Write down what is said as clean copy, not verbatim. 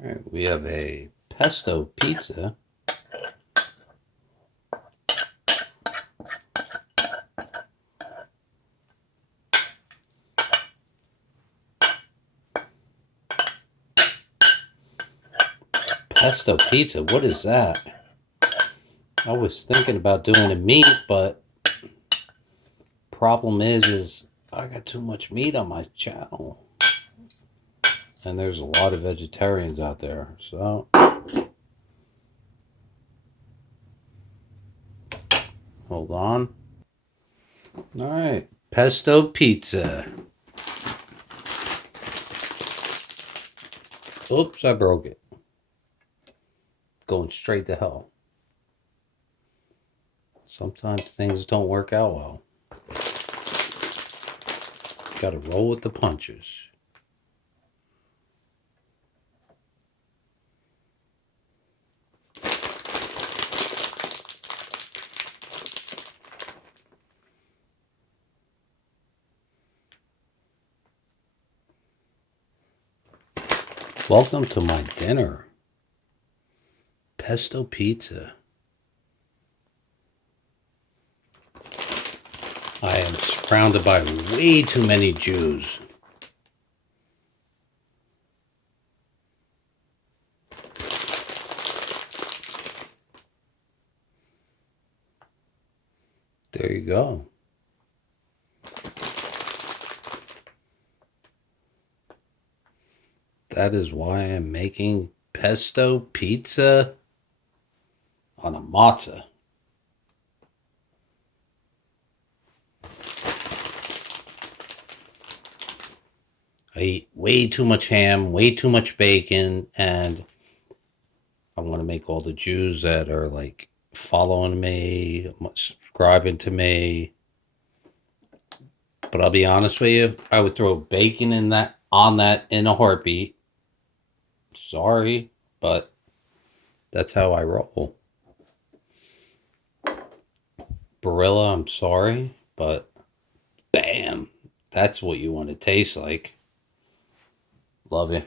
All right, we have a pesto pizza. Pesto pizza, what is that? I was thinking about doing a meat, but problem is I got too much meat on my channel. And there's a lot of vegetarians out there, so hold on. All right, pesto pizza. Oops, I broke it. Going straight to hell. Sometimes things don't work out well. Gotta roll with the punches. Welcome to my dinner. Pesto pizza. I am surrounded by way too many Jews. There you go. That is why I'm making pesto pizza on a matzo. I eat way too much ham, way too much bacon, and I want to make all the Jews that are like following me, subscribing to me. But I'll be honest with you, I would throw bacon in that in a heartbeat. Sorry, but that's how I roll. Barilla, I'm sorry, but bam, that's what you want to taste like. Love you.